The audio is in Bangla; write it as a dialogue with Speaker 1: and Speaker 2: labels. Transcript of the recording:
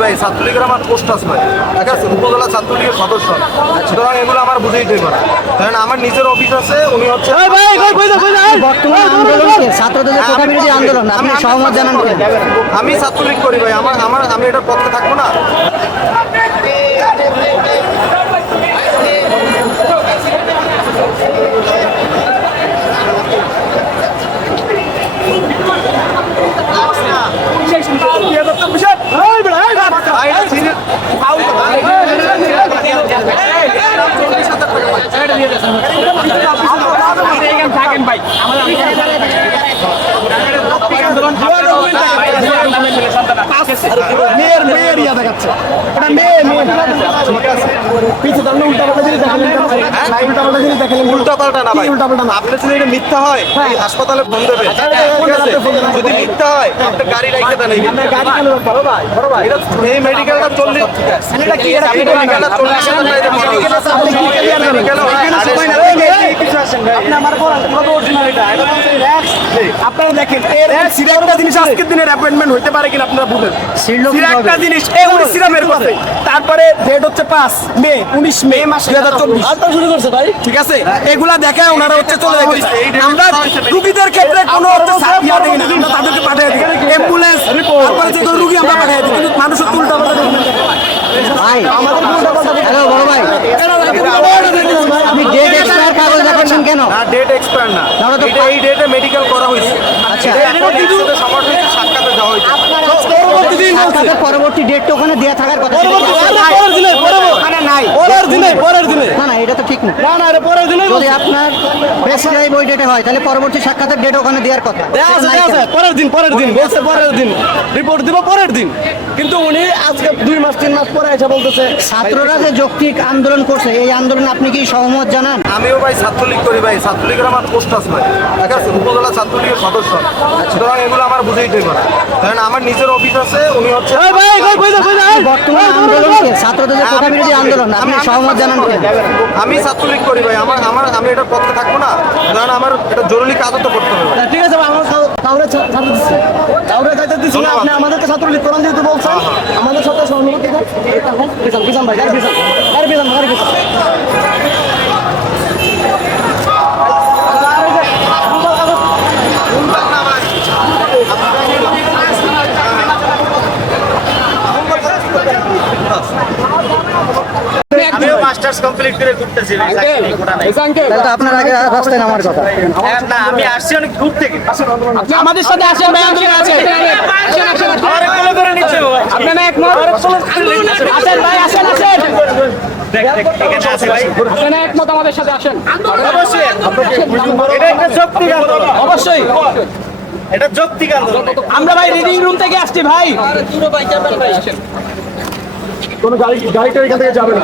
Speaker 1: ভাই ছাত্রলীগের আমার পোস্ট আছে ভাই। ঠিক আছে? উপজেলা ছাত্রলীগের সদস্য। সুতরাং এগুলো আমার বুঝেই দেবে না কারণ আমার নিজের অফিস আছে উনি হচ্ছে
Speaker 2: বর্তমান আন্দোলন ছাত্রদের যে আন্দোলন আপনি
Speaker 1: আমি-
Speaker 2: সহমত জানান
Speaker 1: আমি ছাত্রলীগ করি ভাই। আমার আমার আমি এটা পক্ষে থাকব না। ভাই, serious- foul কথা।
Speaker 3: মেয়ের মেয়ের ইয়া দেখাচ্ছে এটা মেয়ে মেয়ে পিছে দাঁড়ানো উল্টা পাল্টা জিনিস দেখালেন উল্টা পাল্টা জিনিস দেখালেন
Speaker 1: উল্টা পাল্টা না ভাই
Speaker 3: উল্টা পাল্টা না
Speaker 1: আপনি যদি এটা মিথ্যা হয় হাসপাতালে ফোন দেবেন ঠিক আছে যদি মিথ্যা হয় আপনি গাড়ি রাখতে দেন এই
Speaker 3: গাড়ি কেন বড় ভাই বড় ভাই
Speaker 1: এটা এই মেডিকেলটা চল্লিশ
Speaker 3: এটা কি এটা কি
Speaker 1: মেডিকেলটা চল্লিশ হাজার টাকা দিয়ে
Speaker 3: মেডিকেলে আছে, আপনি কি clear করেন?
Speaker 1: মেডিকেলে
Speaker 3: এখানে সবাই না, এই, এই, এই, কিছু আসেন ভাই। আপনি আমার বলেন, পুরো তো এটা। এটা হচ্ছে Rex। আপনারা দেখেন এর সিরাপটা জিনিস আজকের দিনের অ্যাপয়েন্টমেন্ট হইতে পারে কিনা আপনারা বুঝেন। সিরাপটা জিনিস এই উনি সিরাপ বের করছে তারপরে ডেট হচ্ছে পাঁচ মে উনিশ মে মাস দুই হাজার চব্বিশ। শুরু করছে ভাই। ঠিক আছে? এগুলা দেখায় ওনারা হচ্ছে চলে যাবে আমরা রুগীদের ক্ষেত্রে কোনো হচ্ছে সাথিয়া দিই না। আমরা তাদেরকে পাঠিয়ে দিই। অ্যাম্বুলেন্স তারপরে যে রুগী আমরা পাঠিয়ে দিই। কিন্তু মানুষের উল্টা
Speaker 2: ভাই
Speaker 3: আমাদের
Speaker 2: হ্যালো বড় ভাই। কেন?
Speaker 1: না ডেট এক্সপায়ার না।
Speaker 2: তাহলে তো
Speaker 1: এই ডেটে মেডিকেল করা হয়েছে।
Speaker 2: আচ্ছা।
Speaker 1: সাক্ষাতে হয়েছে।
Speaker 3: পরবর্তী দিন
Speaker 2: পরবর্তী ডেট তো ওখানে দেওয়া থাকার কথা।
Speaker 3: পরবর্তী দিনে
Speaker 2: ওখানে নাই।
Speaker 3: পরের দিনে পরের দিনে
Speaker 2: ঠিক না।
Speaker 3: না না এটা পরের দিনে
Speaker 2: যদি আপনার প্রেসক্রাইব ওই ডেটে হয় তাহলে পরবর্তী সাক্ষাতের ডেট ওখানে দেওয়ার কথা।
Speaker 3: আছে, আছে। পরের দিন পরের দিন বলছে পরের দিন। রিপোর্ট দিব পরের দিন। কিন্তু উনি আজকে দুই মাস তিন মাস পরে এসে বলতেছে
Speaker 2: ছাত্ররা যে যৌক্তিক আন্দোলন করছে এই আন্দোলন আপনি কি সহমত জানান?
Speaker 1: আমিও ভাই ছাত্রলীগ করি ভাই। ছাত্রলীগের আমার পোস্ট আছে ভাই। ঠিক আছে? উপজেলা ছাত্রলীগের সদস্য। সুতরাং এগুলো আমার বুঝেই দেবে না। কারণ আমার নিজের অফিস আছে উনি হচ্ছে
Speaker 2: বর্তমান আন্দোলন কি? ছাত্রদের যে কোটা বিরোধী আন্দোলন আপনি সহমত জানান কেন?
Speaker 1: আমি ছাত্রলীগ করি ভাই আমার আমার আমি এটা পক্ষে থাকব না। কারণ আমার এটা জরুরি কাজও তো করতে হবে।
Speaker 3: ঠিক আছে আমরা কাউ- কাউরে ছা- দিচ্ছি। কাউরে যাইতে দিচ্ছি না আপনি আমাদেরকে ছাত্রলীগ করান যেহেতু বলছেন আমাদের সাথে দেন বিশাল বিশাল ভাই গাড়ি বিশাল গাড়ি বিশাল গাড়ি বিশাল
Speaker 1: আমিও মাস্টার্স কমপ্লিট করে ঘুরতেছি।
Speaker 2: তাহলে তো আপনার আগে রাস্তায় নামার কথা
Speaker 1: হ্যাঁ, না আমি আসছি অনেক দূর থেকে
Speaker 3: আমাদের সাথে আসেন ভাই আন্দোলন আছে
Speaker 1: আমার কোলে করে নিচ্ছে ভাই
Speaker 3: আপনারা একমত আসেন ভাই আসেন আসেন
Speaker 1: দেখ দেখ এখানে আছে ভাই
Speaker 3: আপনারা একমত আমাদের সাথে আসেন
Speaker 1: অবশ্যই এটা একটা যৌক্তিক
Speaker 3: অবশ্যই
Speaker 1: এটা যৌক্তিক আন্দোলন
Speaker 3: আমরা ভাই রিডিং রুম থেকে আসছি ভাই কোনো গাড়ি গাড়িটা এখান থেকে যাবে না